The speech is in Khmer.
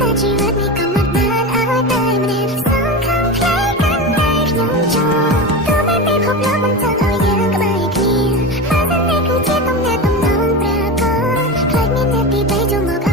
តែជីវិតនេះក៏មិនបានឲ្យតែម្នាក់សងខំផ្លែកាន់តែខ្ញុំចូលទោះបីពិភពលោកមិនចង់ឲ្យយើងក្បែរគ្នាហើយតែនេះគឺជាទំនាក់ទំនងប្រកបខ្លាចមានអ្នកទី3ចូលមក